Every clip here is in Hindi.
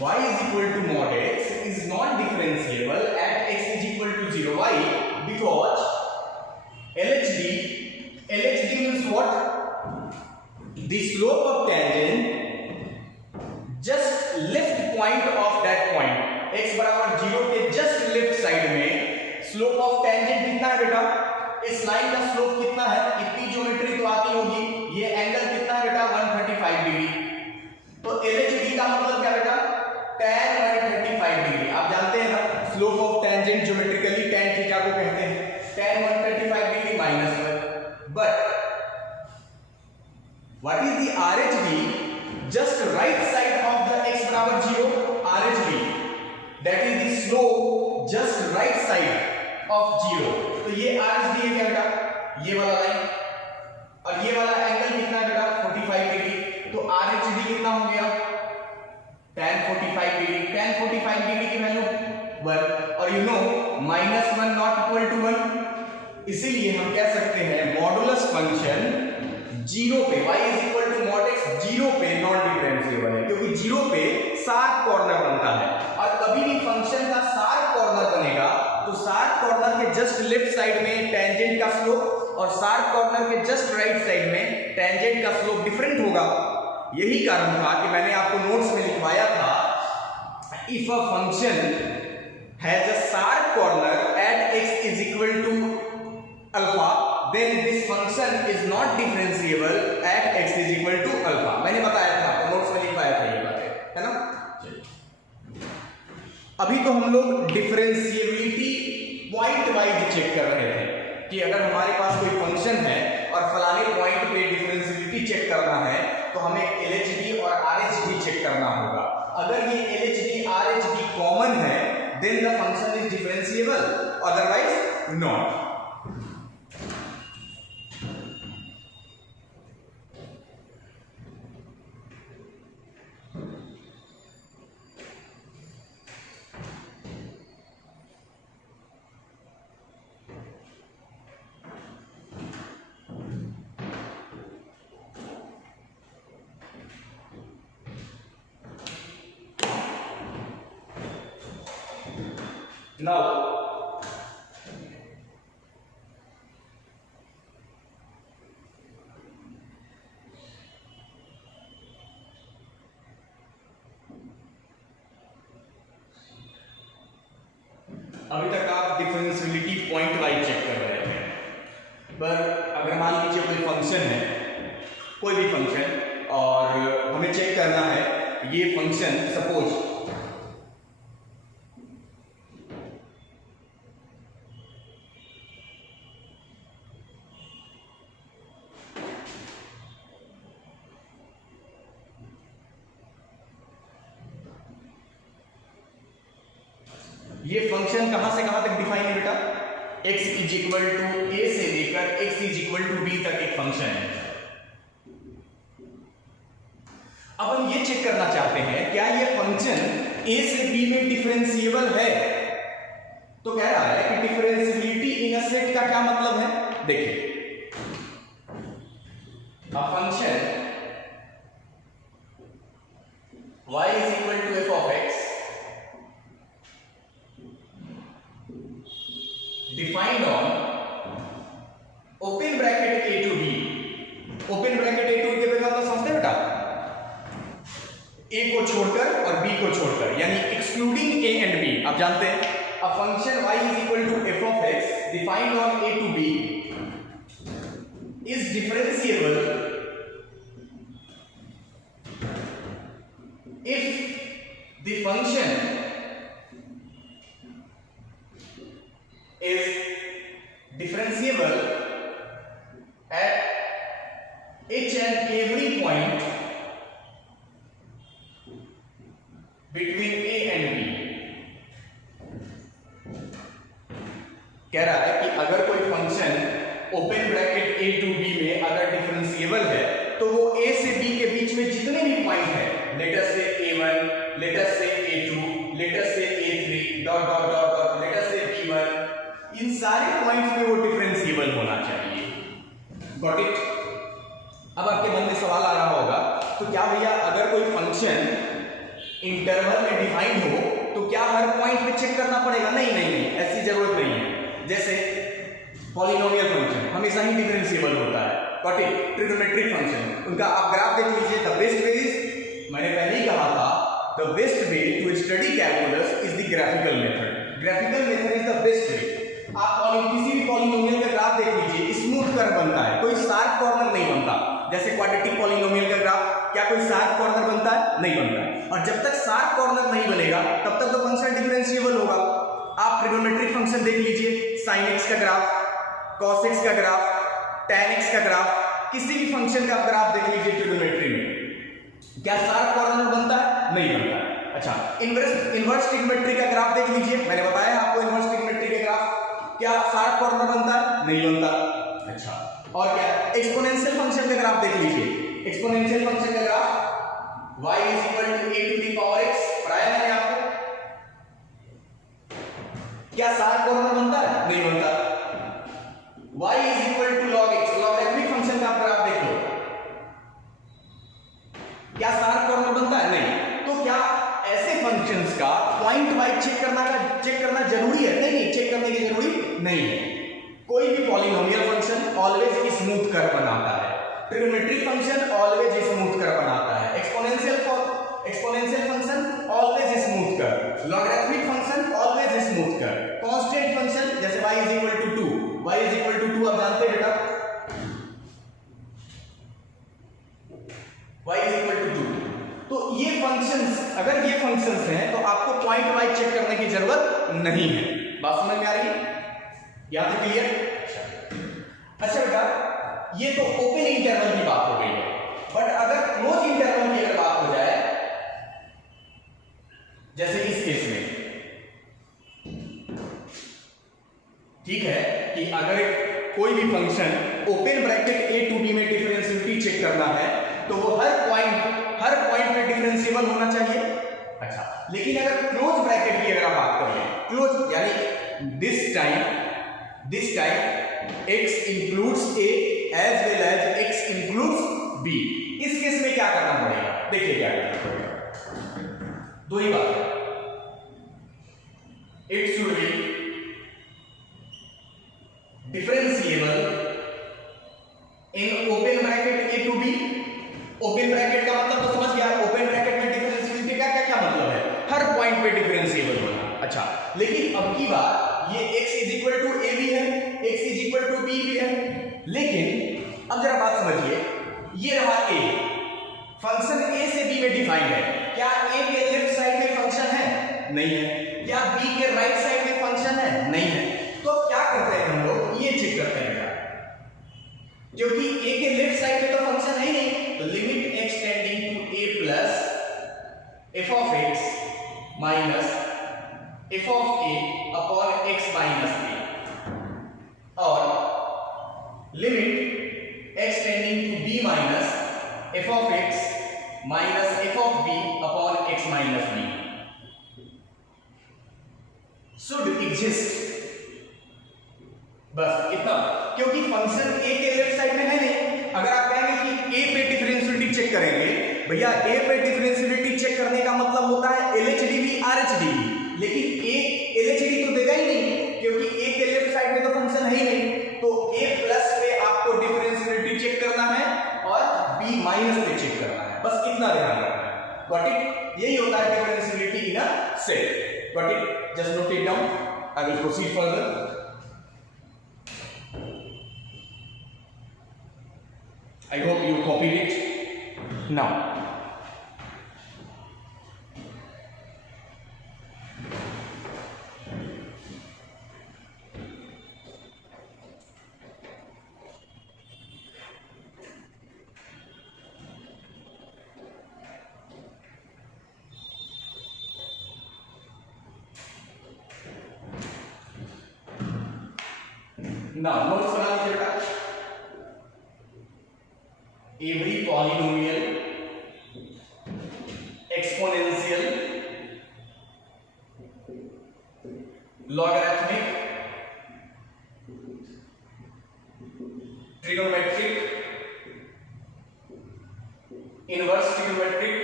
y is equal to mod x is not differentiable at x is equal to 0. Why? Because LHD means what? The slope of tangent just left point of that point, x बराबर 0 के just left side में slope of tangent कितना है बेटा? इस लाइन का स्लोप कितना है? इतनी ज्योमेट्री तो आती होगी। ये एंगल कितना है बेटा? 135 डिग्री। तो LHD का मतलब क्या बेटा? tan 135 degree. आप जानते हैं ना slope of tangent geometrically tan theta को कहते हैं tan 135 degree minus 1। But what is the RHD? Just right side of the x बराबर 0, RHD that is the slope just right side of 0। तो ये RHD है क्या बेटा? ये वाला लाइन, और ये वाला एंगल कितना है बेटा? 45 डिग्री। तो RHD कितना हो गया? tan 45 degree. tan 45 डिग्री की वैल्यू 1, और you know -1 not equal to 1, इसीलिए हम कह सकते हैं मॉडुलस फंक्शन 0 पे y is equal to mod x 0 पे नॉन डिफरेंशिएबल है, क्योंकि 0 पे शार्प कॉर्नर बनता है। और कभी भी फंक्शन का शार्प कॉर्नर बनेगा तो शार्प कॉर्नर के जस्ट लेफ्ट साइड में टेंजेंट का स्लोप और शार्प कॉर्नर के जस्ट राइट साइड में टेंजेंट का स्लोप डिफरेंट होगा। यही कारण था कि मैंने आपको नोट्स में लिखवाया था, if a function has a sharp corner at x is equal to alpha then this function is not differentiable at x is equal to alpha। मैंने बताया था आपको, नोट्स में लिखवाया था ये बातें, है ना। अभी तो हम लोग डिफरेंशिएबिलिटी पॉइंट वाइज चेक कर रहे थे कि अगर हमारे पास कोई फंक्शन है और फलाने पॉइंट पे डिफरेंशिएबिलिटी चेक करना है तो हमें LHD और RHD चेक करना होगा। अगर ये LHD RHD कॉमन है then the function is differentiable, otherwise not। Now अभी तक आप डिफरेंशिएबिलिटी पॉइंट वाइज चेक कर रहे थे, पर अगर मान लीजिए कोई फंक्शन है, कोई भी फंक्शन, और हमें चेक करना है ये फंक्शन सपोज ये फंक्शन कहां से कहां तक डिफाइन है बेटा? x is equal to a से लेकर x is equal to b तक एक फंक्शन है। अब हम ये चेक करना चाहते हैं क्या ये फंक्शन a से b में डिफरेंशिएबल है। तो कह रहा है कि डिफरेंशिएबिलिटी इन अ सेट का क्या मतलब है? देखिए, a function y is equal to f of x defined on open bracket a to b। open bracket a to b के बगैर तो समझते बेटा, a को छोड़कर और b को छोड़कर, यानी excluding a and b। आप जानते हैं a function y is equal to f of x defined on a to b is differentiable if the function is differentiable at each and every point between a and b। कह रहा है कि अगर कोई function open bracket a to b में अगर डिफरेंशिएबल है तो वो a से b के बीच में जितने भी पॉइंट है, लेट अस से a1, लेट अस से a2, लेट अस से a3 dot dot dot dot, let us से b1, इन सारे पॉइंट्स में वो डिफरेंशिएबल होना चाहिए। Got it? अब आपके मन में सवाल आ रहा होगा, तो क्या भैया अगर कोई फंक्शन इंटरवल में डिफाइंड हो तो क्या हर पॉइंट पे चेक करना पड़ेगा? नहीं नहीं नहीं, ऐसी जरूरत नहीं है। जैसे पॉलिनोमियल फंक्शन हमेशा ही डिफरेंशिएबल होता है, बट ट्रिग्नोमेट्रिक फंक्शन उनका आप ग्राफ देख लीजिए। द बेस्ट वे इज, मैंने पहले ही कहा था, the best way to study calculus is the graphical method. Graphical method is the best way. आप किसी भी पॉलिनोमियल का ग्राफ देख लीजिए, स्मूथ कर्व बनता है, कोई शार्प कॉर्नर नहीं बनता। जैसे क्वाड्रेटिक पॉलिनोमियल का ग्राफ, क्या कोई शार्प कॉर्नर बनता है? नहीं बनता है। और जब तक शार्प कॉर्नर नहीं बनेगा तब तक तो फंक्शन डिफरेंशिएबल होगा। आप ट्रिग्नोमेट्रिक फंक्शन देख लीजिए, sin x का ग्राफ, cos x का ग्राफ, tan x का ग्राफ, किसी भी फंक्शन का ग्राफ देख लीजिए ट्रिग्नोमेट्री में, क्या शार्प कॉर्नर बनता है? नहीं बनता है। अच्छा, इनवर्स ट्रिग्नोमेट्री का ग्राफ देख लीजिए, मैंने बताया आपको इनवर्स ट्रिग्नोमेट्री का ग्राफ क्या शार्प कॉर्नर बनता है? नहीं बनता। अच्छा, और क्या एक्सपोनेंशियल फंक्शन का ग्राफ देख लीजिए, एक्सपोनेंशियल फंक्शन का graph y = a to the power x, पढ़ाया मैंने आपको, क्या शार्प कॉर्नर बनता है? नहीं बनता। y = log x, logarithmic function का ग्राफ देख लो, क्या शार्प कॉर्नर बनता है? नहीं। तो क्या ऐसे फंक्शंस का पॉइंट वाइज चेक करना जरूरी है? नहीं, चेक करने की जरूरी नहीं है। कोई भी polynomial function always smooth curve बनाता है, trigonometric function always smooth curve बनाता है, exponential function always smooth curve, logarithmic function always smooth curve, constant function जैसे y = 2, y = 2 आप जानते हैं बेटा, y = 2। तो ये फंक्शंस, अगर ये फंक्शंस हैं तो आपको पॉइंट वाइज चेक करने की जरूरत नहीं है। बात समझ में आ रही है? यहां तक क्लियर? अच्छा बेटा, ये तो ओपन इंटरवल की बात हो गई है, बट अगर क्लोज इंटरवल की अगर बात हो जाए, जैसे इस केस में, ठीक है, कि अगर कोई भी function open bracket a to b में डिफरेंशिएबिलिटी चेक करना है तो वो हर पॉइंट पे डिफरेंशिएबल होना चाहिए। अच्छा, लेकिन अगर क्लोज ब्रैकेट की अगर बात करें, क्लोज यानी this time x includes a as well as x includes b, इस केस में क्या करना पड़ेगा? देखिए क्या करना पड़ेगा, दो ही बात है, it should be differentiable in open bracket a to b। Open bracket का मतलब तो समझ गया, ओपन ब्रैकेट में डिफरेंशिएबिलिटी का क्या मतलब है? हर पॉइंट पे डिफरेंशिएबल होना। अच्छा, लेकिन अब की बार ये x = a भी है, x = b भी है, लेकिन अब जरा बात समझिए, ये रहा a, फंक्शन a से b में डिफाइंड है, क्या a के लेफ्ट साइड में फंक्शन है? नहीं है। क्या b के राइट साइड में फंक्शन है? नहीं है। तो क्या करते हैं हम लोग? ये चेक करते हैं, क्योंकि a के लेफ्ट साइड में तो फंक्शन है ही नहीं, तो limit x tending to a plus f of x minus f of a upon x minus a, और limit x tending to b minus f of x minus f of b upon x minus b should exist. बस इतना, क्योंकि फंक्शन a के लेफ्ट साइड में है नहीं। अगर आप कहेंगे कि a पे डिफरेंशिएबिलिटी चेक करेंगे, भैया a पे डिफरेंशिएबिलिटी चेक करने का मतलब होता है LHDB RHDB, लेकिन a LHD तो देगा ही नहीं, क्योंकि a के लेफ्ट साइड में तो फंक्शन है ही नहीं। तो a प्लस पे आपको डिफरेंशिएबिलिटी चेक करना है और b माइनस पे चेक करना है, बस इतना ध्यान रखना है। Got it? यही होता है differentiability in a set. Got it? Just note it down, I will proceed further. I hope you copied it. Now, notes बना लीजिए बेटा। Every polynomial, exponential, logarithmic, trigonometric, inverse trigonometric,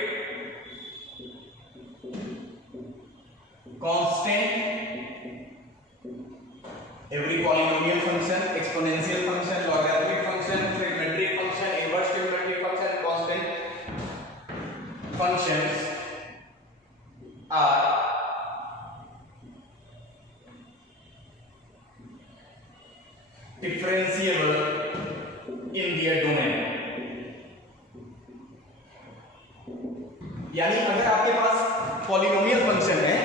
constant, every polynomial function, exponential function, logarithmic function, trigonometric function, inverse trigonometric function, constant functions are differentiable in their domain. यानी अगर आपके पास पॉलिनोमियल फंक्शन है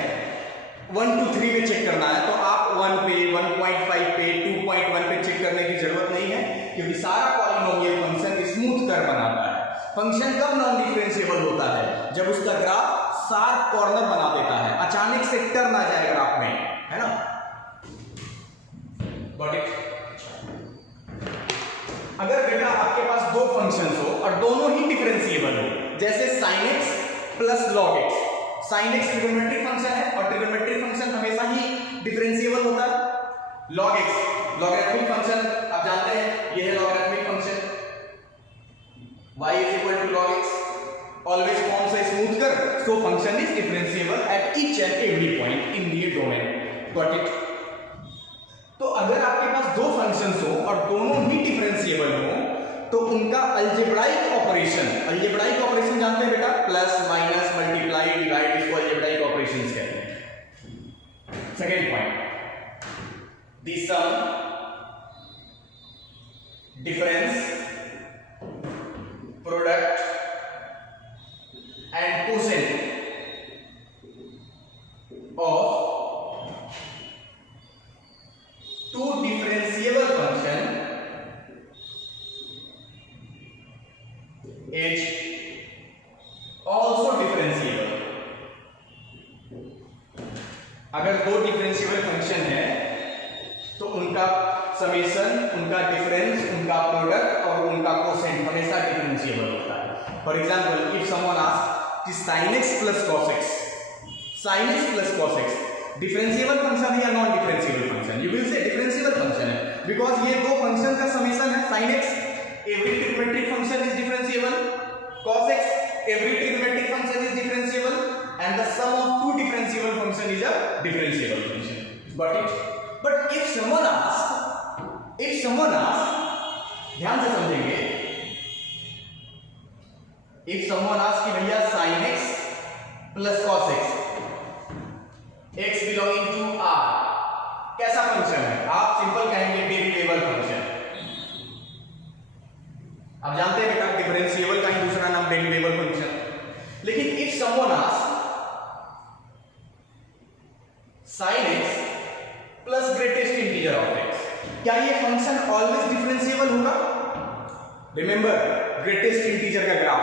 1 2 3 में चेक करना है तो आप 1 पे 1.5 पे 2.1 पे चेक करने की जरूरत नहीं है, क्योंकि सारा पॉलिनोमियल फंक्शन स्मूथ कर्व बनाता है। फंक्शन कब नॉन डिफरेंशिएबल होता है? जब उसका ग्राफ शार्प कॉर्नर बना देता है, अचानक से टर्न आ जाए ग्राफ में, है ना? Got it? अगर बेटा आपके पास दो फंक्शंस हो और दोनों ही डिफरेंशिएबल हो, जैसे sin x plus log x, sin x trigonometric function है और ट्रिग्नोमेट्रिक फंक्शन हमेशा ही डिफरेंशिएबल होता है। log x लॉगरिथमिक फंक्शन, आप जानते हैं ये है logarithmic function, y is equal to log x, always forms a smooth curve, so function is differentiable at each and every point in the domain. Got it? तो अगर आपके पास दो फंक्शंस हो और दोनों ही डिफरेंशिएबल हो तो उनका अलजेब्राइक ऑपरेशन जानते हैं बेटा? प्लस माइनस मल्टीप्लाई डिवाइड, इसको अलजेब्राइक ऑपरेशंस कहते हैं। Second point, the sum, difference, product and quotient of two differentiable function is also differentiable. अगर दो डिफरेंशिएबल फंक्शन है तो उनका समेशन, उनका डिफरेंस, उनका प्रोडक्ट और उनका कोसेंट हमेशा डिफरेंशिएबल होता है। For example, if someone ask कि sin x plus cos x, sin x plus cos x differentiable function है या non differentiable function? You will say differentiable function है, बिकॉज ये दो फंक्शन का समेशन है। sin x, every trigonometric function is differentiable, cos x, every trigonometric function is differentiable, and the sum of two differentiable function is a differentiable function. Got it? But if someone ask, ध्यान से समझेंगे, इफ समवन आस्क कि भैया sin x plus cos x, x belonging to r कैसा फंक्शन है? आप सिंपल कहेंगे डेरिवेबल फंक्शन। आप जानते हैं बेटा डिफरेंशिएबल का ही दूसरा नाम डेरिवेबल फंक्शन। लेकिन if someone ask sin x plus greatest integer of x, क्या ये फंक्शन ऑलवेज डिफरेंशिएबल होगा? रिमेंबर ग्रेटेस्ट इंटीजर का ग्राफ,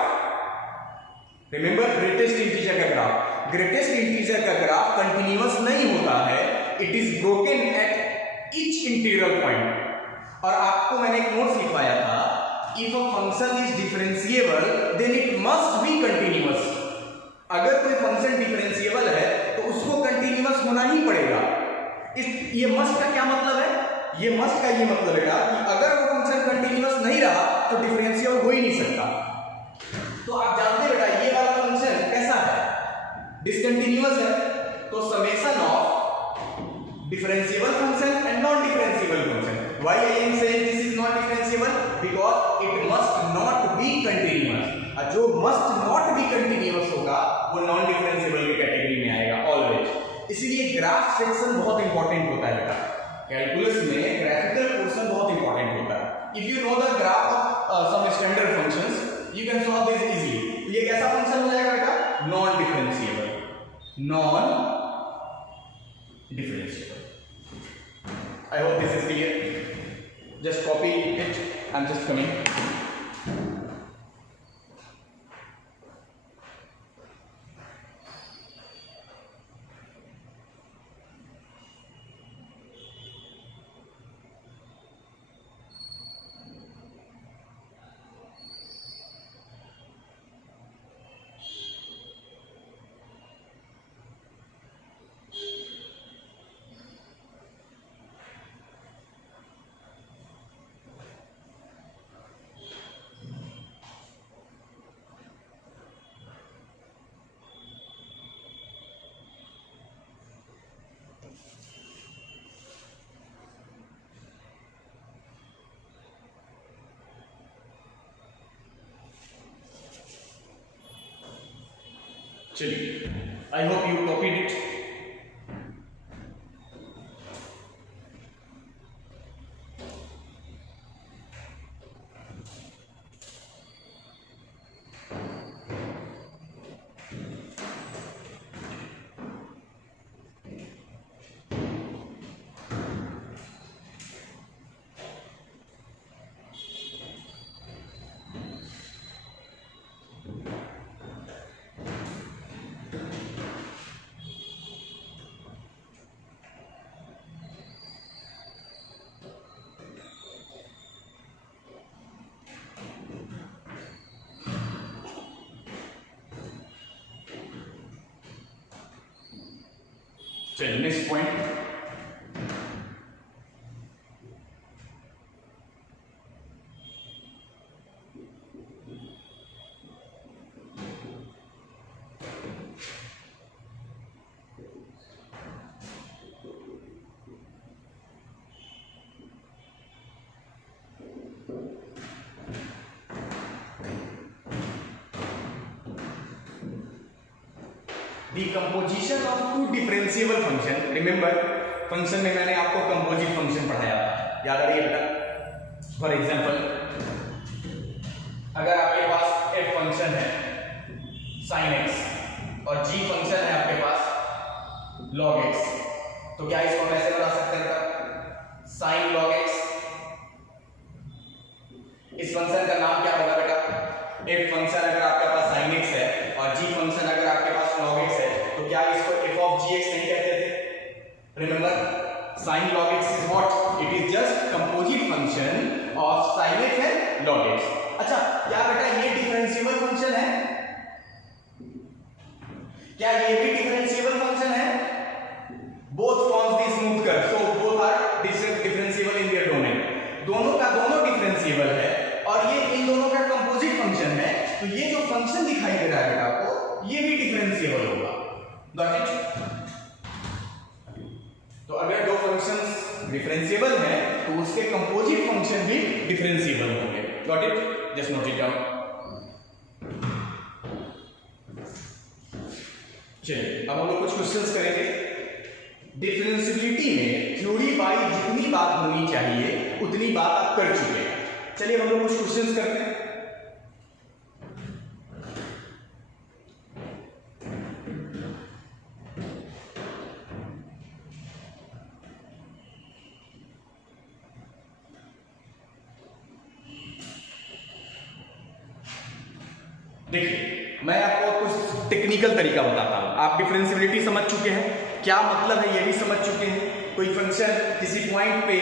ग्रेटेस्ट इंटीजर का ग्राफ कंटिन्यूअस नहीं होता है, it is broken at each integral point. और आपको मैंने एक नोट्स लिखवाया था, if a function is differentiable then it must be continuous. अगर कोई फंक्शन डिफरेंशिएबल है तो उसको कंटिन्यूअस होना ही पड़ेगा। ये मस्ट का क्या मतलब है? ये मस्ट का ये मतलब है कि अगर वो फंक्शन कंटिन्यूअस नहीं रहा तो डिफरेंशिएबल हो ही नहीं सकता। तो आप जानते हैं बेटा ये वाला फंक्शन कैसा है? डिसकंटिन्यूअस है। तो summation of differentiable function and non differentiable function, why I am saying this is not differentiable? Because it must not be continuous. जो मस्ट नॉट बी कंटिन्यूअस होगा वो नॉन डिफरेंशिएबल की कैटेगरी में आएगा ऑलवेज। इसीलिए ग्राफ सेक्शन बहुत इंपॉर्टेंट होता है बेटा, कैलकुलस में ग्राफिकल पोर्शन बहुत इंपॉर्टेंट होता है। If you know the graph of some standard functions you can solve this easily. ये कैसा फंक्शन हो जाएगा बेटा? Non differentiable, non differentiable. I hope this is clear. Just copy it, I am just coming. चलिए, I hope you copied it. चलिए next point, the composition of two differentiable function। Remember function में मैंने आपको कंपोजिट फंक्शन पढ़ाया था, याद आ रही है बेटा। फॉर एग्जांपल, अगर आपके पास f फंक्शन है sin x और g फंक्शन है आपके पास log x, तो क्या इसको हम ऐसे बना सकते हैं बेटा, sin log x। इस फंक्शन का नाम क्या होगा बेटा, f फंक्शन अगर आपके पास sin x है और g फंक्शन अगर आपके पास log x है, तो क्या इसको f of gx नहीं कहते थे? Remember, sin log x is what? It is just composite function of sin x and log x। अच्छा, क्या बेटा ये डिफरेंशिएबल फंक्शन है? क्या ये भी डिफरेंशिएबल फंक्शन है? Both forms the smooth curve, so both are differentiable in their domain। दोनों का दोनों डिफरेंशिएबल है और ये इन दोनों का कंपोजिट फंक्शन है, तो ये जो फंक्शन दिखाई दे रहा है बेटा आपको, ये भी डिफरेंशिएबल होगा। Got it? तो अगर दो फंक्शंस डिफरेंशिएबल हैं तो उसके कंपोजिट फंक्शन भी डिफरेंशिएबल होंगे। Got it? Just note it down. चलिए, अब हम लोग कुछ क्वेश्चंस करेंगे। डिफरेंशिएबिलिटी में थ्योरी बाई जितनी बात होनी चाहिए उतनी बात आप कर चुके हैं। चलिए हम लोग कुछ क्वेश्चंस करते हैं। देखिए, मैं आपको कुछ टेक्निकल तरीका बताता हूं। आप डिफरेंशिएबिलिटी समझ चुके हैं, क्या मतलब है ये भी समझ चुके हैं। कोई फंक्शन किसी पॉइंट पे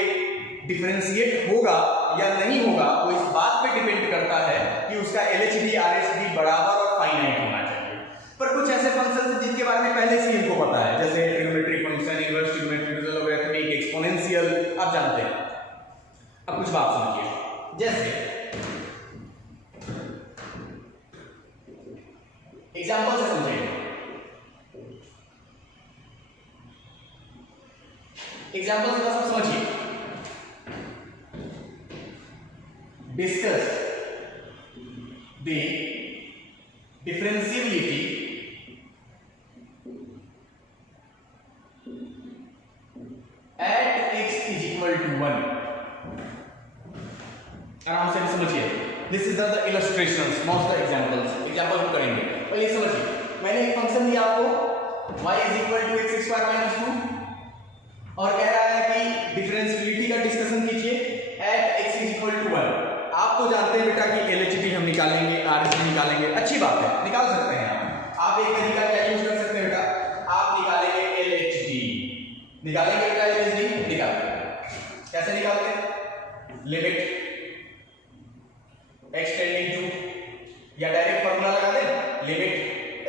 डिफरेंशिएट होगा या नहीं होगा वो इस बात पे डिपेंड करता है कि उसका एलएचडी आरएचडी बराबर और फाइनाइट होना चाहिए। पर कुछ ऐसे फंक्शन हैं जिनके बारे में पहले से इनको पता है, जैसे trigonometric function, inverse trigonometric, logarithmic, exponential, आप जानते हैं। अब कुछ बात समझिए, जैसे एग्जाम्पल से समझिए। एग्जाम्पल से थोड़ा सा समझिए। Discuss the differentiability at x is equal to 1। आराम से समझिए। This is the illustrations, not the examples. Example हम करेंगे, पहले समझिए। मैंने एक फंक्शन दिया आपको y is equal to x square minus 2 और कह रहा है कि डिफरेंशिएबिलिटी का डिस्कशन कीजिए at x is equal to 1। आप तो जानते हैं बेटा कि एलएचडी हम निकालेंगे, आरएचडी निकालेंगे, अच्छी बात है, निकाल सकते हैं आप एक तरीका क्या यूज कर सकते हैं बेटा, आप निकालेंगे एलएचडी। निकालेंगे बेटा एलएचडी, निकालेंगे। कैसे निकालते हैं? लिमिट x टेंडिंग टू, या डायरेक्ट फॉर्मूला लगा दें, limit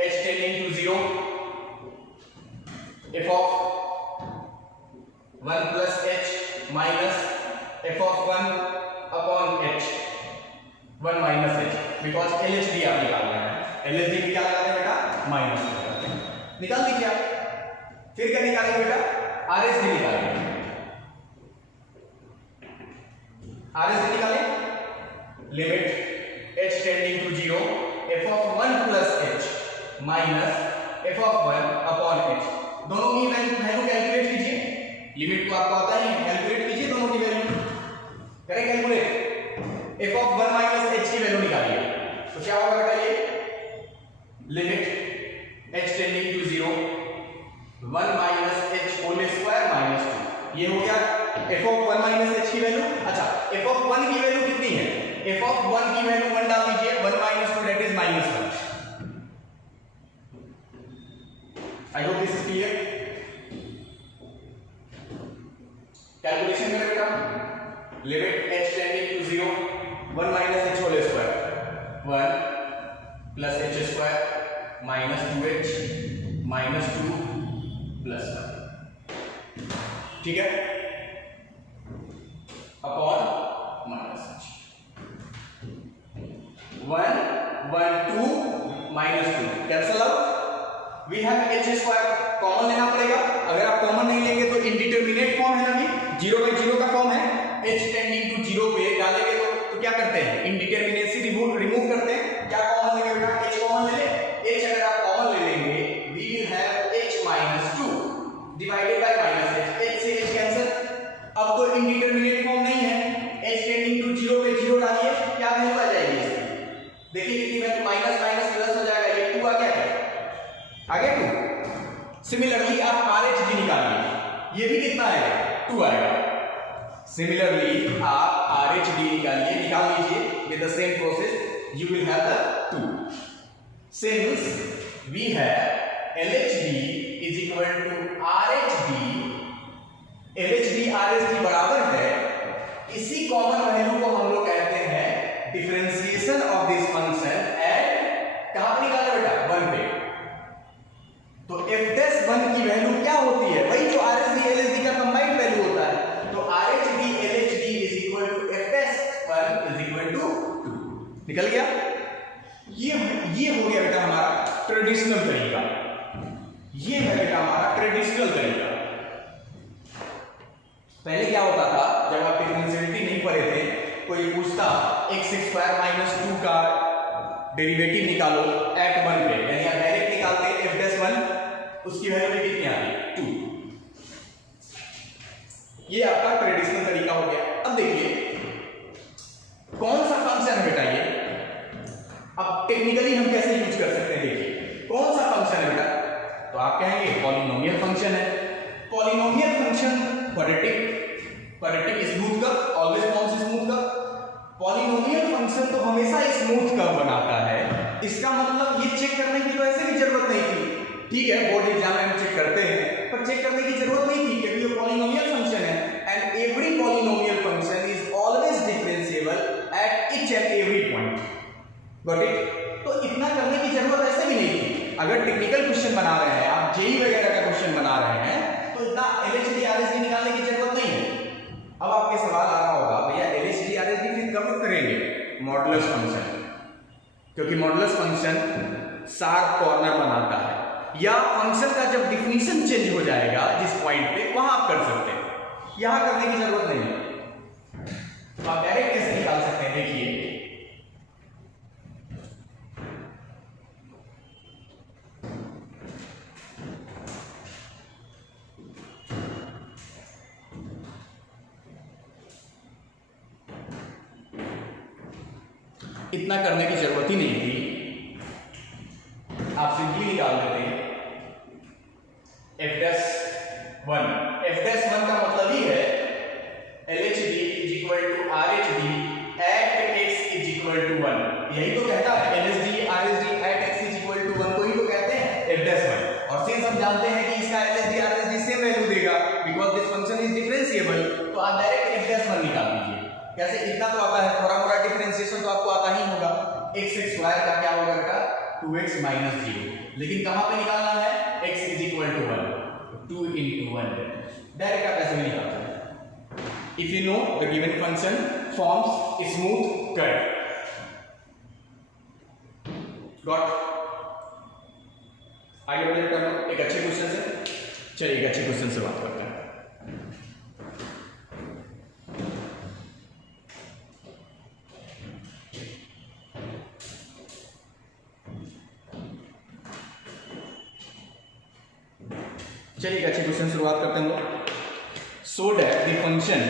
h tending to 0 f of 1 plus h minus f of 1 upon h, 1 minus h, because LHD आप निकाल रहे हैं। LHD की क्या लगाते हैं बेटा? माइनस लगाते हैं। निकाल दीजिए आप। फिर क्या निकालेंगे बेटा? RHD निकालेंगे। RHD निकालें, limit h tending to 0 f of 1 plus h minus f of 1 upon h, दोनों की वैल्यू कैलकुलेट कीजिए, लिमिट को आपको आता ही है, कैलकुलेट कीजिए दोनों की वैल्यू, करें calculate, f of 1 minus h की वैल्यू निकालिए, तो क्या होगा बेटा ये limit h tending to 0 1 minus h whole square minus 2, ये हो गया एफ ऑफ 1 माइनस एच की वैल्यू। अच्छा एफ ऑफ 1 की वैल्यू कितनी है, एफ ऑफ 1 की वैल्यू 1 डाल दीजिए, 1 minus 2 that is minus 1। I hope this is clear. Calculation करें बेटा, limit h tending to 0 1 minus h whole square 1 plus h square minus 2h minus 2 plus 1, ठीक है, upon minus h 1 1 2 minus 2 cancel out, we have h square, common लेना पड़ेगा, अगर आप कॉमन नहीं लेंगे तो इनडिटरमिनेट फॉर्म है ना, भी 0 बाई 0 का फॉर्म है, एच टेंडिंग टू 0 पे डालेंगे तो क्या करते हैं, इनडिटरमिनेसी रिमूव करते हैं, क्या कॉमन लेंगे बेटा, एच कॉमन ले ले, एच अगर आप कॉमन ले लेंगे we will have h minus 2 divided by minus h से एच कैंसिल, अब तो इनडिटरमिनेट फॉर्म नहीं है, एच टेंडिंग टू 0 पे 0 डालिए, क्या वैल्यू आ जाएगी इसकी, देखिए कितनी वैल्यू, माइनस माइनस प्लस हो जाएगा, ये 2 आ गया है, आ गया 2। सिमिलरली आप RH निकालिए, ये भी कितना आएगा 2 आएगा, सिमिलरली आप RH निकाल लीजिए with the same process, you will have the 2, since we have LHD is equal to RHD, LHD RHD बराबर है, इसी कॉमन वैल्यू को हम लोग कहते हैं differentiation of this function at, कहां पे निकालना बेटा 1 पे, तो f'1 की वैल्यू क्या होती है, वही जो RHD LHD का कंबाइंड वैल्यू होता है, तो RHD LHD is equal to f'1 is equal to 2, निकल गया, ये हो गया बेटा हमारा ट्रेडिशनल तरीका, ये है बेटा हमारा ट्रेडिशनल तरीका। पहले क्या होता था, जब आप डिफरेंशिएबिलिटी नहीं पढ़े थे, कोई पूछता x स्क्वायर माइनस 2 का डेरिवेटिव निकालो एट 1 पे, यानी आप डायरेक्ट निकालते f'1, उसकी वैल्यू कितनी आ रही 2, ये आपका ट्रेडिशनल तरीका हो गया। अब देखिए कौन सा फंक्शन है बेटा ये, अब टेक्निकली हम कैसे यूज कर सकते हैं, देखिए कौन सा फंक्शन है बेटा, तो आप कहेंगे पॉलिनोमियल फंक्शन है, polynomial function quadratic smooth curve, always forms smooth curve, polynomial function तो हमेशा स्मूथ कर्व बनाता है, इसका मतलब ये चेक करने की तो ऐसे भी जरूरत नहीं थी, ठीक है बोर्ड एग्जाम में हम चेक करते हैं, पर चेक करने की जरूरत नहीं थी क्योंकि ये पॉलिनोमियल फंक्शन है, and every polynomial function is always differentiable at each and every point, got it, तो इतना करने की जरूरत ऐसे भी नहीं थी, अगर टेक्निकल क्वेश्चन बना रहे हैं आप, जेई वगैरह का क्वेश्चन बना रहे हैं, तो इतना LHD RHD निकालने की जरूरत नहीं है। अब आपके सवाल आ रहा होगा भैया LHD RHD फिर कब करेंगे, मॉडुलस फंक्शन, क्योंकि मॉडुलस फंक्शन शार्प कॉर्नर बनाता है, या फंक्शन का जब डिफिनीशन चेंज हो जाएगा जिस पॉइंट पे, वहां आप कर सकते हैं, यहां करने की जरूरत नहीं है। तो आप डायरेक्ट कैसे निकाल सकते हैं, देखिए इतना करने की जरूरत ही नहीं थी, आप सिंपली निकाल देते हैं f'1, f'1 का मतलब ही है LHD is equal to RHD at x is equal to 1, यही तो कहता है LHD RHD at x is equal to 1 को ही तो कहते हैं f'1, और सिंस हम जानते हैं कि इसका LHD RHD सेम वैल्यू देगा because this function is differentiable, तो आप डायरेक्ट f'1 निकाल दीजिए, कैसे, इतना तो आता है, थोड़ा मोड़ा डिफरेंशिएशन तो आपको आता ही होगा, x स्क्वायर का क्या होगा बेटा 2x माइनस 0, लेकिन कहां पे निकालना है, x is equal to 1, 2 into 1, direct आप ऐसे भी निकाल सकते हैं, if you know the given function forms smooth curve, got, आगे बढ़ते हैं, एक अच्छे क्वेश्चन से, चलिए एक अच्छे क्वेश्चन से बात करते हैं। चलिए अच्छे क्वेश्चन शुरुआत करते हैं हम लोग। So that the function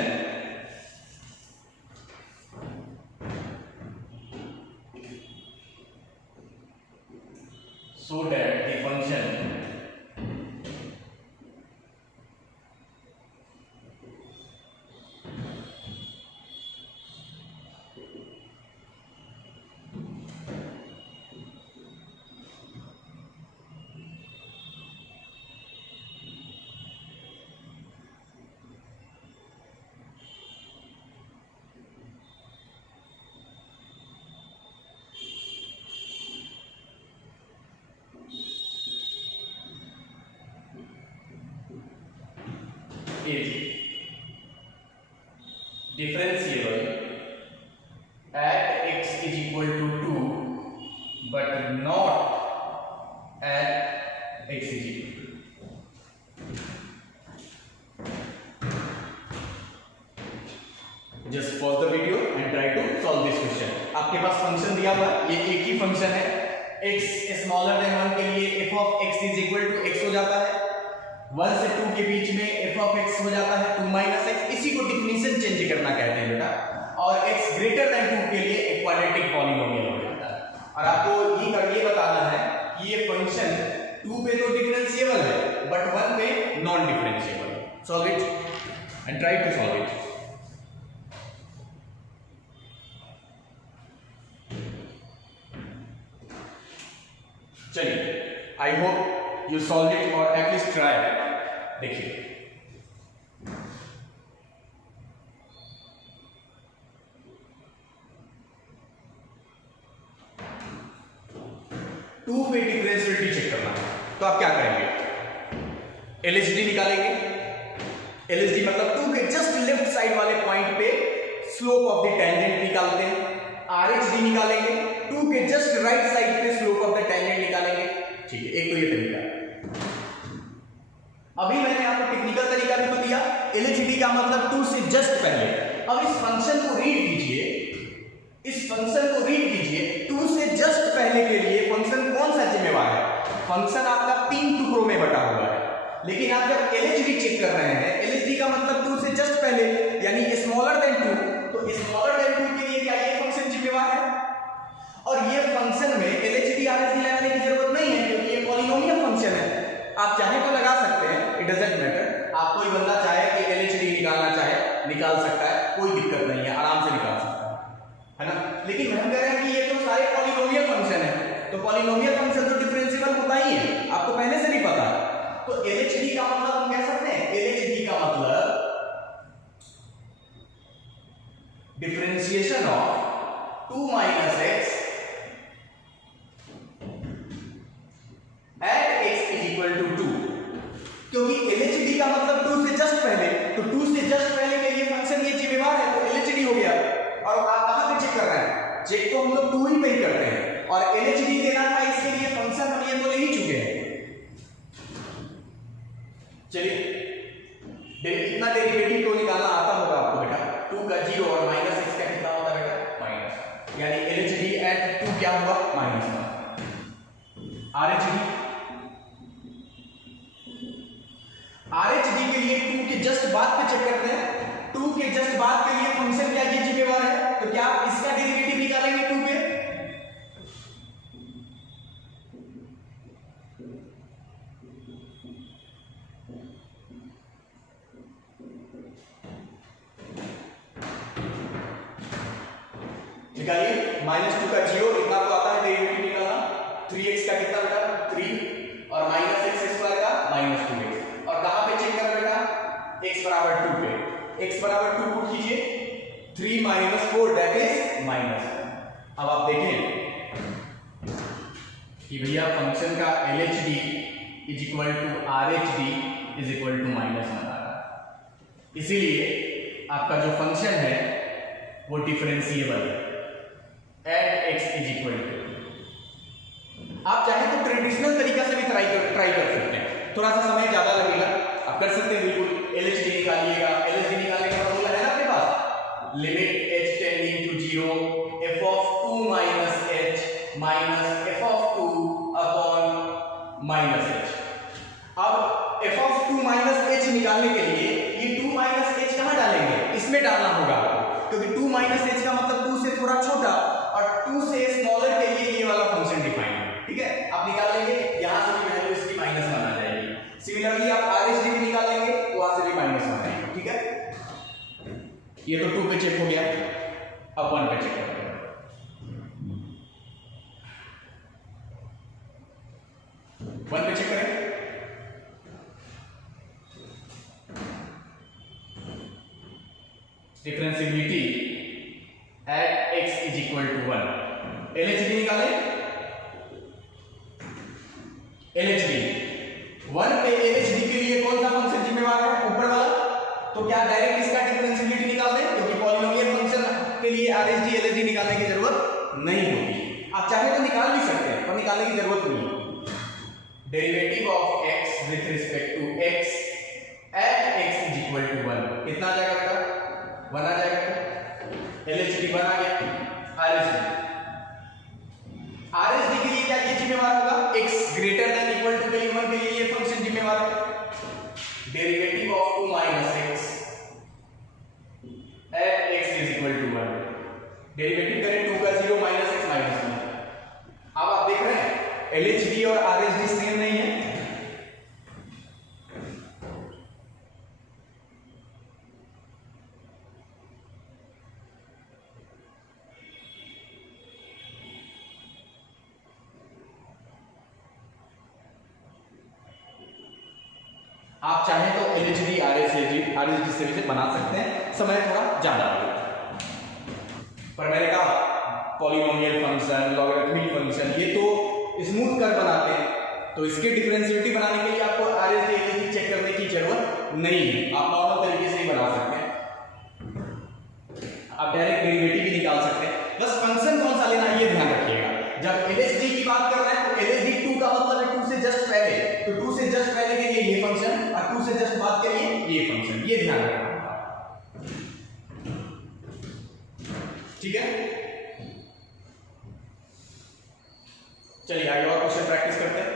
is differentiable at x is equal to 2 but not at x is equal to 2. Just pause the video and try to solve this question. आपके पास फंक्शन दिया हुआ है, ये एक ही फंक्शन है, x स्मॉलर देन 1 के लिए f of x is equal to x हो जाता है, 1 से 2 के बीच में f of x हो जाता है 2 minus x, इसी को डिफिनीशन चेंज करना कहते हैं बेटा, और x ग्रेटर देन 2 के लिए एक क्वाड्रेटिक पॉलिनोमियल हो जाता है। और आपको ये बताना है कि ये फंक्शन 2 पे तो डिफरेंशिएबल है बट 1 पे नॉन डिफरेंशिएबल है। Solve it and try to solve it. चलिए, I hope you solve it और एटलीस्ट ट्राई। देखिए, टू पे डिफरेंशिएबिलिटी चेक करना है तो आप क्या करेंगे, एलएचडी निकालेंगे। एलएचडी मतलब 2 के जस्ट लेफ्ट साइड वाले पॉइंट पे स्लोप ऑफ द टेंजेंट निकालते हैं। आरएचडी निकालेंगे, 2 के जस्ट राइट साइड पे स्लोप ऑफ द टेंजेंट निकालेंगे। ठीक है, एक तो ये तरीका है। अभी मैंने आपको टेक्निकल तरीका भी तो दिया, एलएचडी का मतलब 2 से जस्ट पहले। अब इस फंक्शन को रीड कीजिए, इस फंक्शन को रीड कीजिए, 2 से जस्ट पहले के लिए फंक्शन कौन सा जिम्मेवार है? फंक्शन आपका 3 टुकड़ों में बटा हुआ है, लेकिन आप जब एलएचडी चेक कर रहे हैं, एलएचडी का मतलब 2 से जस्ट पहले यानी स्मॉलर देन 2, तो स्मॉलर देन 2 के लिए क्या ये फंक्शन जिम्मेवार है? और ये फंक्शन में एलएचडी आरएचडी लगाने की जरूरत नहीं है क्योंकि ये पॉलिनोमियल फंक्शन है। आप चाहे तो लगा सकते हैं, इट डजंट मैटर। आप कोई बंदा चाहे कि एलएचडी निकालना चाहे निकाल सकता है, कोई दिक्कत नहीं है, आराम से निकाल सकता है ना। लेकिन हम कह रहे हैं कि ये तो सारे पॉलिनोमियल फंक्शन है, तो पॉलिनोमियल फंक्शन तो डिफरेंशिएबल होता ही है, आपको पहले से भी पता है। तो एलएचडी का मतलब हम कह सकते हैं, एलएचडी का मतलब differentiation of 2 minus x at x is equal to 2, क्योंकि एलएचडी का मतलब 2 से जस्ट पहले, तो 2 से जस्ट पहले के लिए फंक्शन ये जिम्मेवार है, तो एलएचडी हो गया। और आप कहां पे चेक कर रहे हैं? चेक तो हम लोग 2 ही पे ही करते हैं, और एलएचडी देना था, इसके लिए फंक्शन हम ये तो ले ही चुके हैं। चलिए, इतना डेरिवेटिव तो निकालना आता होगा आपको बेटा, 2 का 0 और माइनस x का कितना होता है बेटा? माइनस, यानी एलएचडी एट 2 क्या हुआ? -1। आरएचडी के लिए 2 के जस्ट बाद पे चेक करते हैं, 2 के जस्ट बाद के लिए फंक्शन क्या ये जिम्मेवार है, तो क्या आप इसका डेरिवेटिव निकालेंगे 2 पे? निकालिए, -2 का 0 इतना तो आता है डेरिवेटिव निकालना, 3x का कितना बेटा? 3, और -x² का -2x। और कहां पे चेक कर बेटा? x बराबर 2 पे। x बराबर 2 पुट कीजिए, 3 - 4 दैट इज -1। अब आप देखें कि भैया फंक्शन का LHD is equal to RHD is equal to -1 आ रहा है। इसीलिए आपका जो फंक्शन है वो डिफरेंशिएबल है at x is equal to. आप चाहे तो ट्रेडिशनल तरीका से भी ट्राई कर सकते हैं, थोड़ा सा समय ज्यादा लगेगा, आप कर सकते हैं बिल्कुल। एलएचडी निकालिएगा, एलएचडी निकालने का फॉर्मूला है ना आपके पास, limit h tending to 0 f of 2 minus h minus f of 2 upon minus h। अब f of 2 माइनस एच का मतलब 2 से थोड़ा छोटा और 2 से स्मॉलर के लिए ये वाला फंक्शन डिफाइन है, ठीक है। आप निकाल लेंगे, यहां से भी वैल्यू इसकी -1 आ जाएगी। सिमिलरली आप आरएचडी भी निकाल लेंगे तो वहां से भी -1 आएगा, ठीक है। ये तो 2 पे चेक हो गया, अब 1 पे चेक करेंगे। वन पे चेक करें, differentiability at x is equal to 1। LHD निकालें, एलएचडी 1 पे एलएचडी के लिए कौन सा फंक्शन जिम्मेवार है, ऊपर वाला। तो क्या डायरेक्ट इसका डिफरेंशियबिलिटी निकाल दें, क्योंकि पॉलिनोमियल फंक्शन के लिए आरएचडी एलएचडी निकालने की जरूरत नहीं होती। आप चाहे तो निकाल भी सकते हैं पर निकालने की जरूरत नहीं है। Derivative of x with respect to x at x is equal to 1 कितना आ जाएगा बेटा, 1 आ जाएगा। एलएचडी 1 आ गया। आरएचडी के लिए क्या ये जिम्मेवार होगा, x greater than equal to के लिए 1 के लिए ये फंक्शन जिम्मेवार है। Derivative of 2 minus x at x is equal to 1। Derivative करें 2 का 0 माइनस x माइनस 1। अब आप देख रहे हैं एलएचडी और आरएचडी सेम नहीं है। आप चाहें तो एलएचडी आरएचडी से भी बना सकते हैं, समय थोड़ा ज्यादा लगेगा। पर मैंने कहा पॉलिनोमियल फंक्शन, लॉगरिथमिक फंक्शन ये तो स्मूथ कर बनाते हैं, तो इसके डिफरेंशिएबिलिटी बनाने के लिए आपको आरएचडी एलएचडी चेक करने की जरूरत नहीं है। आप नॉर्मल तरीके से ही बना सकते हैं, आप डायरेक्ट डेरिवेटिव भी निकाल सकते हैं। बस फंक्शन कौन सा लेना है ये ध्यान रखिएगा। जब एलएचडी की बात कर रहे हैं तो एलएचडी 2 का मतलब है 2 से जस्ट पहले, तो 2 से जस्ट पहले के लिए ये फंक्शन और 2 से जस्ट बाद के लिए ये फंक्शन, ये ध्यान रखना, ठीक है। चलिए आगे और क्वेश्चन प्रैक्टिस करते हैं।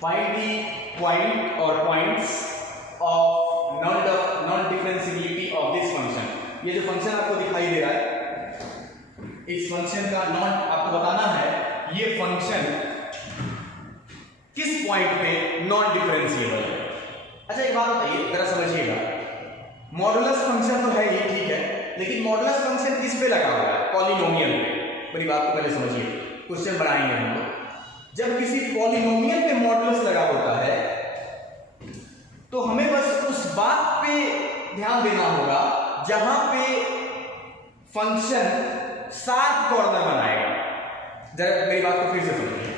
Find the point or points of non-differentiability of this function। ये जो फंक्शन आपको दिखाई दे रहा है, इस फंक्शन का नॉन आपको बताना है ये फंक्शन किस पॉइंट पे नॉन डिफरेंशिएबल है। अच्छा एक बात बताइए, जरा समझिएगा, मॉडुलस फंक्शन तो है ही, ठीक है, लेकिन मॉडुलस फंक्शन किस पे लगा हुआ है, पॉलिनोमियल पे। मेरी बात को पहले समझिए, क्वेश्चन बनाएंगे हम लोग। जब किसी पॉलिनोमियल पे मॉडुलस लगा होता है तो हमें बस उस बात पे ध्यान देना होगा जहां पे फंक्शन शार्प कॉर्नर बनाएगा। जरा मेरी बात को फिर से सुनिए,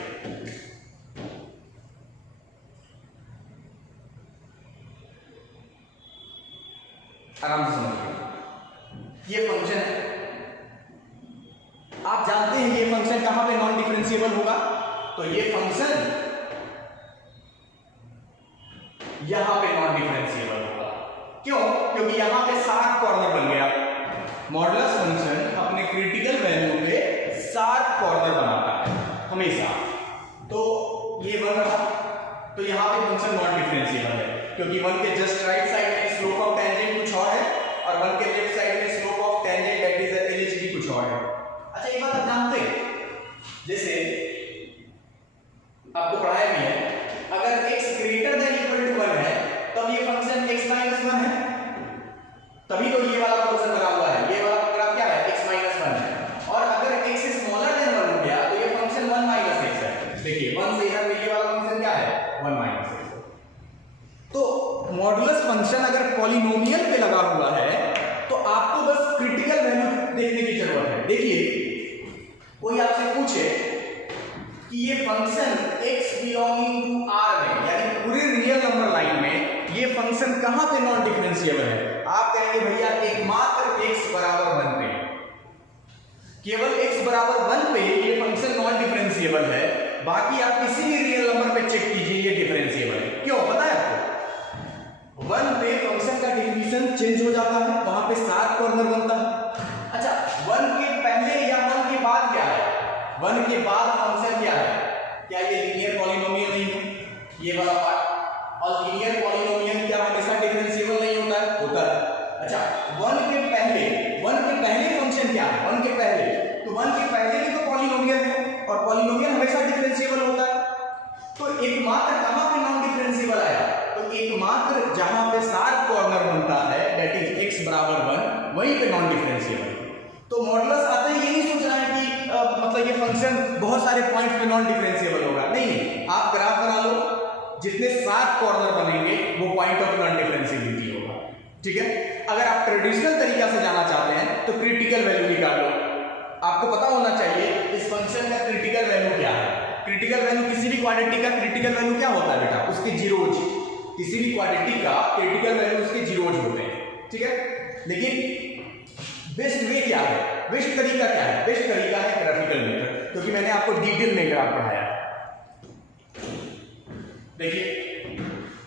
आराम से समझिए। ये फंक्शन है, आप जानते हैं ये फंक्शन कहां पे नॉन डिफरेंशिएबल होगा, तो ये फंक्शन यहां पे नॉन डिफरेंशिएबल होगा। क्यों? क्योंकि यहां पे शार्प कॉर्नर बन गया। मॉडुलस फंक्शन अपने क्रिटिकल वैल्यू पे शार्प कॉर्नर बनाता है हमेशा। तो ये 1 रहा, तो यहां पे फंक्शन नॉन डिफरेंशिएबल है, क्योंकि 1 के जस्ट राइट साइड में स्लोप ऑफ टेंजेंट कुछ और है और 1 के लेफ्ट साइड में slope of tangent that is LHD कुछ और है। अच्छा एक बात आप जानते हैं, जैसे आपको पढ़ाया भी है, अगर x greater than equal to 1 है तब ये फंक्शन x माइनस 1 है, तभी तो ये वाला फंक्शन बना हुआ है। ये वाला ग्राफ क्या है, x माइनस 1 है। और अगर x स्मॉलर देन 1 हो गया तो ये फंक्शन 1 माइनस x है। देखिए 1 से इधर ये वाला फंक्शन क्या है, 1 माइनस x। तो मॉडुलस फंक्शन अगर पॉलिनोमियल पे लगा हुआ है तो आपको बस क्रिटिकल वैल्यू देखने की जरूरत है। देखिए कोई आपसे पूछे कि ये function x belonging to r में, यानी पूरे रियल नंबर लाइन में ये फंक्शन कहां पे नॉन डिफरेंशिएबल है, आप कहेंगे भैया एकमात्र x बराबर 1 पे, केवल x बराबर 1 पे ये फंक्शन नॉन डिफरेंशिएबल है। बाकी आप किसी भी रियल नंबर पे चेक कीजिए ये डिफरेंशिएबल है। क्यों पता है आपको, 1 पे फंक्शन का डिफिनीशन चेंज हो जाता है, वहां पे 7 कॉर्नर बनता है। अच्छा 1 के पहले या 1 के बाद क्या है, 1 के बाद फंक्शन क्या है, क्या ये लीनियर पॉलिनोमियल नहीं है, ये वाला पार्ट। और लीनियर पॉलिनोमियल क्या हमेशा डिफरेंशिएबल नहीं होता है, होता है। अच्छा 1 के पहले फंक्शन क्या है, 1 के पहले, तो 1 के पहले भी तो पॉलिनोमियल है और पॉलिनोमियल हमेशा डिफरेंशिएबल होता है। तो एकमात्र कहां पे नॉन डिफरेंशिएबल आया, तो एकमात्र जहां पे 7 कॉर्नर बनता है दैट इज x बराबर 1, वहीं पे नॉन डिफरेंशिएबल। तो मॉडुलस आते ही ये नहीं सोच रहा है कि मतलब ये फंक्शन बहुत सारे पॉइंट्स पे नॉन डिफरेंशिएबल होगा, नहीं। आप ग्राफ बना लो, जितने 7 कॉर्नर बनेंगे वो पॉइंट ऑफ नॉन डिफरेंशिएबिलिटी होगा, ठीक है। अगर आप ट्रेडिशनल तरीका से जाना चाहते हैं तो क्रिटिकल वैल्यू निकाल लो। आपको पता होना चाहिए इस फंक्शन का क्रिटिकल वैल्यू क्या है। क्रिटिकल वैल्यू किसी भी क्वांटिटी का क्रिटिकल वैल्यू क्या होता है बेटा, उसके जीरोज। किसी भी क्वांटिटी का क्रिटिकल वैल्यू उसके जीरोज होते हैं, ठीक है। लेकिन बेस्ट वे क्या है, बेस्ट तरीका क्या है, बेस्ट तरीका है ग्राफिकल मेथड, क्योंकि मैंने आपको डिटेल में ग्राफ पढ़ाया। देखिए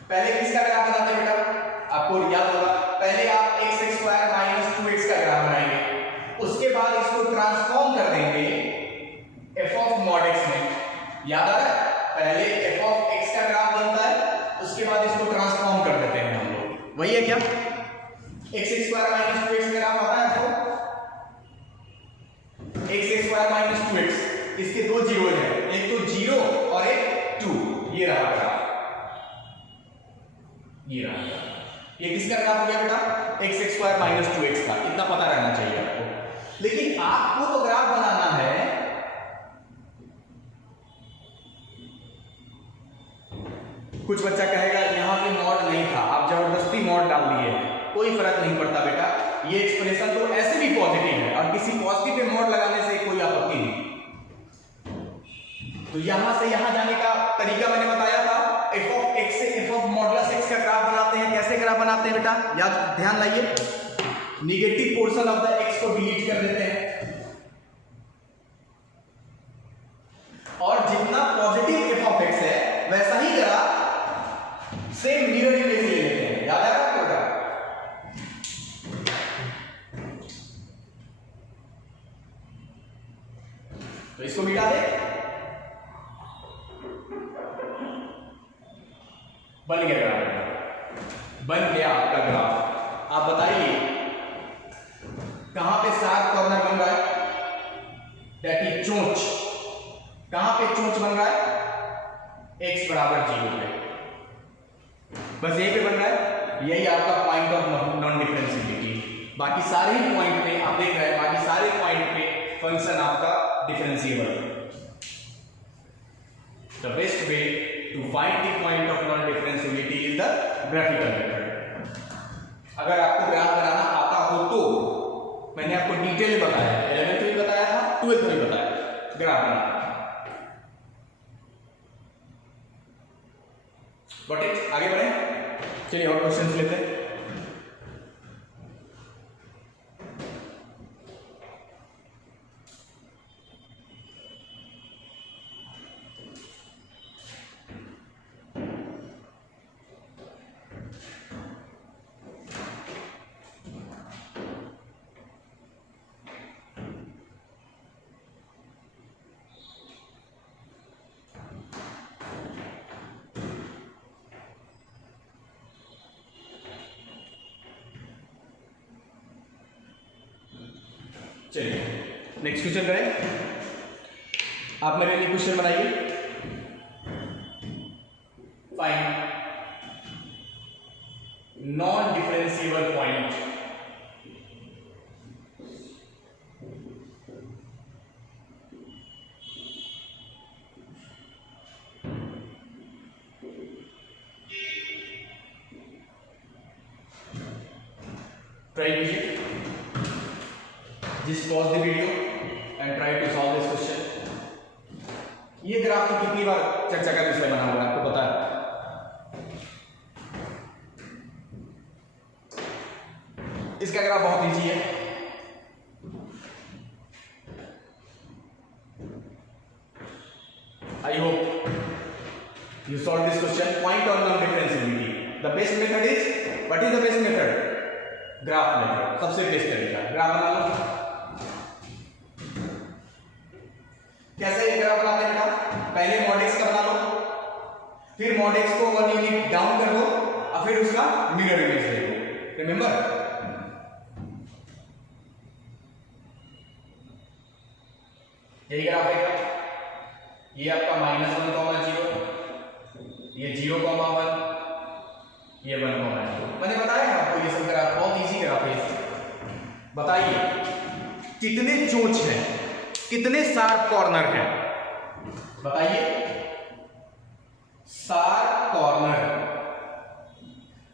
पहले किसका ग्राफ बनाते हैं बेटा, आपको याद होगा, पहले आप x स्क्वायर माइनस 2x का ग्राफ बनाएंगे, उसके बाद इसको ट्रांसफॉर्म कर देंगे f ऑफ मॉड x में। याद आ रहा है, पहले f ऑफ x का ग्राफ बनता है, उसके बाद इसको ट्रांसफॉर्म कर देते हैं हम लोग। वही है क्या, x square minus 2x graph आता है आपको, x स्क्वायर माइनस 2x, इसके दो जीरोज हैं, एक तो 0 और एक 2, ये रहा ग्राफ, ये रहा। ये किसका ग्राफ हो गया बेटा, x स्क्वायर माइनस 2x का। इतना पता रहना चाहिए आपको। लेकिन आपको तो ग्राफ बनाना है कुछ बच्चा कहेगा यहां पे मॉड नहीं था, आप जबरदस्ती मॉड डाल दिए, कोई फर्क नहीं पड़ता बेटा। ये एक्सप्रेशन तो ऐसे भी पॉजिटिव है और किसी पॉजिटिव पे मॉड लगाने से कोई आपत्ति नहीं। तो यहां से यहां जाने का तरीका मैंने बताया था, f ऑफ x से f ऑफ मॉडुलस x का ग्राफ बनाते हैं। कैसे ग्राफ बनाते हैं बेटा, याद ध्यान लाइए, negative portion of the x को डिलीट कर देते हैं और जितना पॉजिटिव f ऑफ x है वैसा ही ग्राफ सेम मिरर इमेज ले लेते हैं। याद है आपको बेटा, तो इसको मिटा दे, बन गया ग्राफ, बन गया आपका ग्राफ। आप बताइए कहां पे 7 कॉर्नर बन रहा है, दैट इज चोंच। कहां पे चोंच बन रहा है, x बराबर 0 पे, बस यही पे बन रहा है। यही आपका पॉइंट ऑफ नॉन डिफरेंशिएबिलिटी। बाकी सारे ही पॉइंट पे आप देख रहे हैं, बाकी सारे पॉइंट पे फंक्शन आपका डिफरेंशिएबल है। The best way to find the point of non-differentiability is the graphical method। अगर आपको ग्राफ बनाना आता हो तो मैंने आपको डिटेल में बताया, 11th में बताया था, 12th में बताया ग्राफ बनाना। गॉट इट, आगे बढ़े, चलिए और क्वेश्चंस लेते हैं। चलिए नेक्स्ट क्वेश्चन करें। आप मेरे लिए क्वेश्चन बनाइए। Find non differentiable point. Try कीजिए, just pause the video and try to solve this question। ये ग्राफ तो कितनी बार चर्चा का विषय बना हुआ है, आपको पता है। इसका ग्राफ बहुत इजी है। I hope you solve this question। Point on non-differentiability, the best method is, what is the best method? Graph method, सबसे बेस्ट तरीका। ग्राफ बना लो। कैसे ये ग्राफ बनाते हैं बेटा? पहले मॉड एक्स का बना लो, फिर मॉड एक्स को 1 यूनिट डाउन कर दो और फिर उसका मिरर इमेज ले लो। रिमेंबर, यही ग्राफ है। ये आपका -1,0, ये 0,1, ये 1,0। मैंने बताया है आपको, ये सब ग्राफ बहुत इजी ग्राफ है। बताइए कितने चोंच हैं, कितने शार्प कॉर्नर हैं? बताइए, शार्प कॉर्नर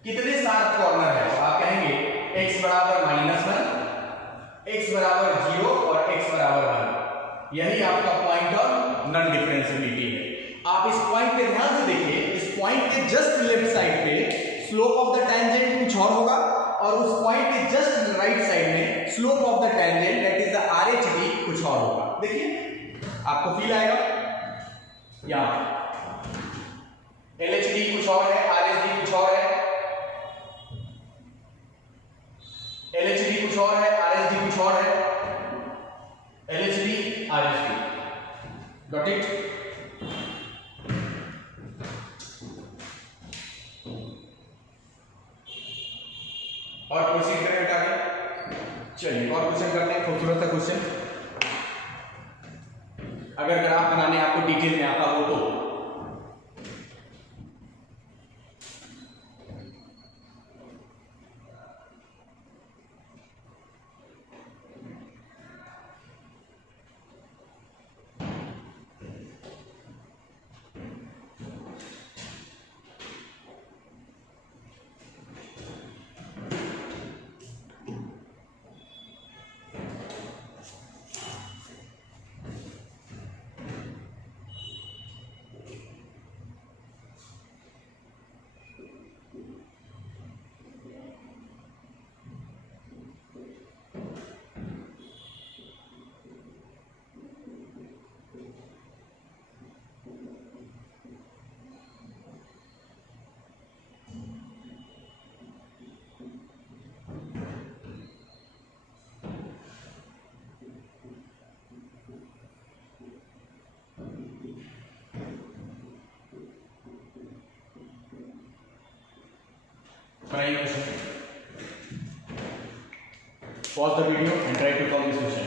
कितने शार्प कॉर्नर है? आप कहेंगे x बराबर -1, x बराबर 0 और x बराबर 1। यही आपका पॉइंट ऑफ नॉन डिफरेंशिएबिलिटी है। आप इस पॉइंट पे ध्यान से देखिए, इस पॉइंट के जस्ट लेफ्ट साइड पे स्लोप ऑफ द टेंजेंट कुछ और होगा, और उस पॉइंट के जस्ट राइट साइड में slope of the tangent that is the RHD कुछ और होगा। देखिए, आपको फील आएगा। यहां LHD कुछ और है, RHD कुछ और है, LHD कुछ और है, RHD कुछ और है, LHD RHD। Got it? और प्रोसीड करें बेटा आगे। चलिए और क्वेश्चन करते हैं, खूबसूरत सा क्वेश्चन। अगर ग्राफ बनाने आपको डिटेल में आता हो तो। Try question. Pause the video and try to solve this question.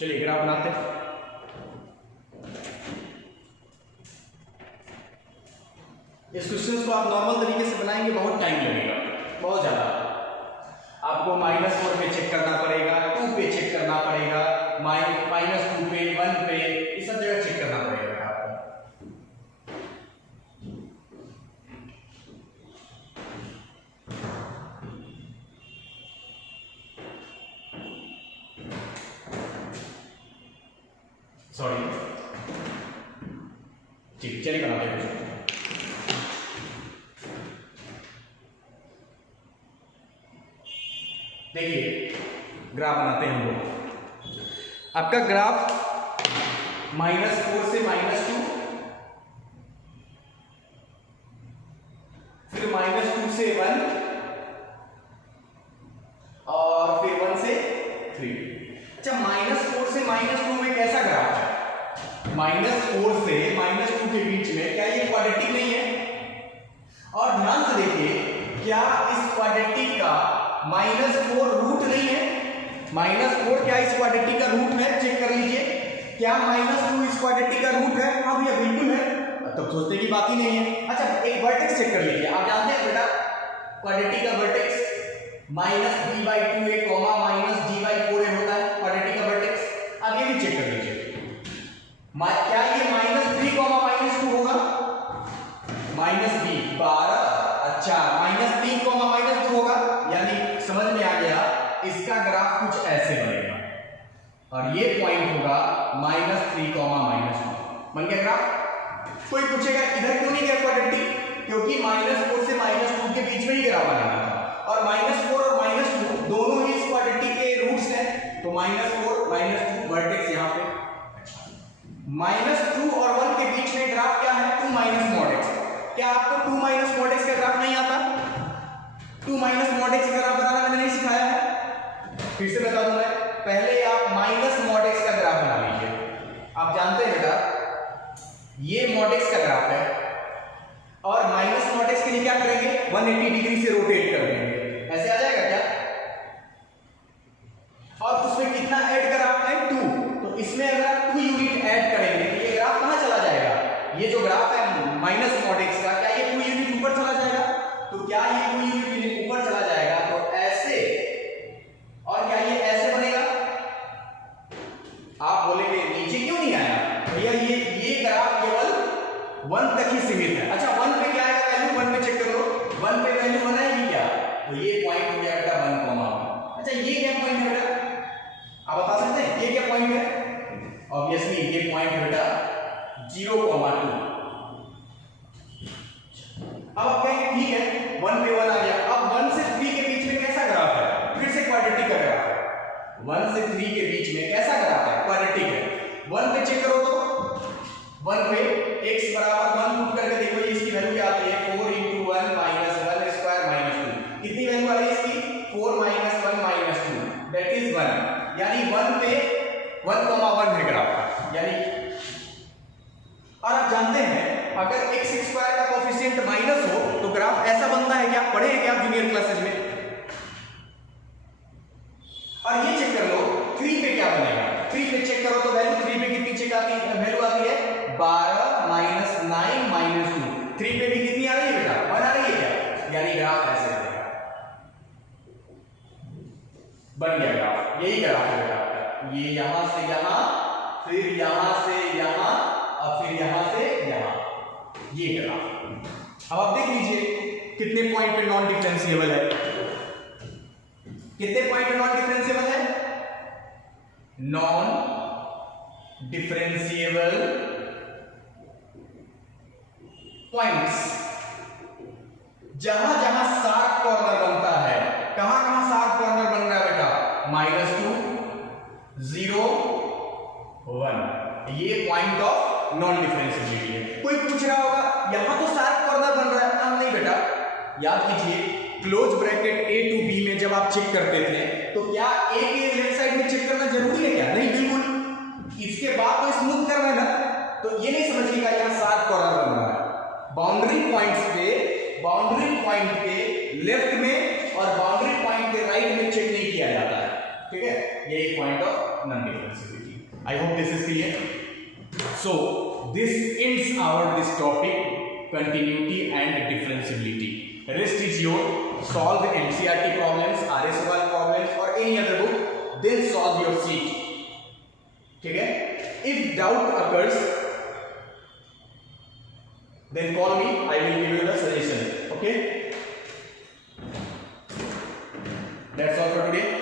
चलिए ग्राफ बनाते हैं। इस क्वेश्चन को आप नॉर्मल तरीके से बनाएंगे, बहुत टाइम लगेगा, बहुत ज्यादा। आपको -4 पे चेक करना पड़ेगा, 2 पे चेक करना पड़ेगा, -2 पे, 1 पे, ये सब जगह चेक करना पड़ेगा आपको। सॉरी, ठीक, चलिए बनाते हैं। देखिए ग्राफ बनाते हैं हम लोग। आपका ग्राफ -4 से -2, फिर -2 से 1 और फिर 1 से 3। अच्छा, -4 से -2 में कैसा ग्राफ है? -4 से -2 के बीच में क्या ये क्वाड्रेटिक नहीं है? और ध्यान से देखिए, क्या इस क्वाड्रेटिक का -4 रूट नहीं है? -4 क्या इस क्वाड्रेटिक का रूट है? चेक कर लीजिए, क्या -2 इस क्वाड्रेटिक का रूट है? हाँ भैया बिल्कुल है, तब सोचने की बात ही नहीं है। अच्छा, एक वर्टेक्स चेक कर लीजिए। आप जानते हैं बेटा क्वाड्रेटिक का वर्टेक्स -b/2a, -d/4a होता है क्वाड्रेटिक का वर्टेक्स। अब ये भी चेक कर लीजिए, क्या ये -3, -2 होगा? -b 12, अच्छा -3, -2 होगा, यानी समझ में आ गया, इसका ग्राफ कुछ ऐसे बनेगा और ये पॉइंट होगा -3, -2। बन गया ग्राफ। कोई पूछेगा इधर क्यों नहीं गया क्वाड्रेटिक? क्योंकि -4 से -2 के बीच में ही ग्राफ बनाना था, और -4 और -2 दोनों ही इस क्वाड्रेटिक के रूट्स हैं, तो -4, -2 वर्टेक्स यहाँ पे। -2 और 1 के बीच में ग्राफ क्या है? 2 mod x। क्या आपको 2 mod x का ग्राफ नहीं आता? 2 mod x का ग्राफ बनाना मैंने नहीं सिखाया है, फिर से बता दूं मैं। पहले आप -mod x का ग्राफ बना लीजिए। आप जानते हैं बेटा ये mod x का ग्राफ है, और -mod x के लिए क्या करेंगे? 180 डिग्री से रोटेट कर देंगे, ऐसे आ जाएगा क्या? और उसमें कितना ऐड करा आपने? 2। तो इसमें अगर आप 2 यूनिट ऐड करेंगे तो ये ग्राफ कहां चला जाएगा? ये जो ग्राफ है -mod x का, क्या ये 2 यूनिट ऊपर चला जाएगा? तो क्या ये 2 यूनिट ऊपर चला जाएगा? तो ऐसे, और क्या ये ऐसे बनेगा? आप बोलेंगे नीचे क्यों नहीं आया? भैया ये ग्राफ केवल 1 तक ही सीमित है। अच्छा, 1 पे क्या आएगा वैल्यू? 1 पे चेक कर लो, 1 पे वैल्यू बनाएगी क्या? तो ये पॉइंट हो गया बेटा 1, अच्छा ये क्या पॉइंट है बेटा? आप बता सकते हैं ये क्या पॉइंट है? ऑब्वियसली ये पॉइंट है बेटा 0,2। अब आप कहेंगे ठीक है 1 पे 1 आ गया, अब 1 से 3 के बीच में कैसा ग्राफ है? फिर से क्वाड्रेटिक का ग्राफ है। 1 से 3 के बीच में कैसा ग्राफ है? क्वाड्रेटिक है। 1 पे चेक करो, तो 1 पे x बराबर 1 पुट करके देखो इसकी वैल्यू क्या आती है? 4 × 1 - 1 स्क्वायर -2। कितनी वैल्यू आ रही है इसकी? 4 - 1 - 2 दैट इज 1, यानी 1 पे 1,1 है ग्राफ, यानी। और आप जानते हैं अगर x² का कोएफिशिएंट माइनस हो तो ग्राफ ऐसा बनता है क्या? पढ़े हैं क्या आप जूनियर क्लासेस में? और ये चेक कर लो 3 पे क्या बनेगा? 3 पे चेक करो तो वैल्यू 3 पे कितनी चेक आती है? वैल्यू आती है 12 - 9 - 2। 3 पे भी कितनी आ रही है बेटा? 1 आ रही है क्या? यानी ग्राफ ऐसे बनेगा। बन गया ग्राफ, यही ग्राफ है बेटा। ये यहां से यहां, फिर यहां से यहां, और फिर यहां से यहां, ये ग्राफ। अब आप देख लीजिए कितने पॉइंट पे नॉन डिफरेंशिएबल है? कितने पॉइंट पे नॉन डिफरेंशिएबल है? Non differentiable points. जहां जहां शार्प कॉर्नर बनता है, कहां कहां शार्प कॉर्नर बन रहा है बेटा? -2, 0, 1, ये पॉइंट ऑफ नॉन डिफरेंशिएबिलिटी है। कोई पूछ रहा होगा यहां तो शार्प कॉर्नर बन रहा है, नहीं बेटा। याद कीजिए close bracket a to b में जब आप चेक करते थे तो क्या a के लेफ्ट साइड में चेक करना जरूरी है क्या? नहीं, बिल्कुल। इसके बाद तो स्मूथ करना है ना, तो ये नहीं समझिएगा यहां शार्प कॉर्नर बन रहा है। बाउंड्री पॉइंट्स पे, बाउंड्री पॉइंट के लेफ्ट में और बाउंड्री पॉइंट के राइट में चेक नहीं किया जाता है, ठीक है? ये एक point of non differentiability. I hope this is clear. So this ends our this topic, continuity and differentiability. Rest is your solve NCERT problems, RSOL problems or any other book, then solve your sheet. Okay? If doubt occurs, then call me, I will give you the suggestion. Okay? That's all for today.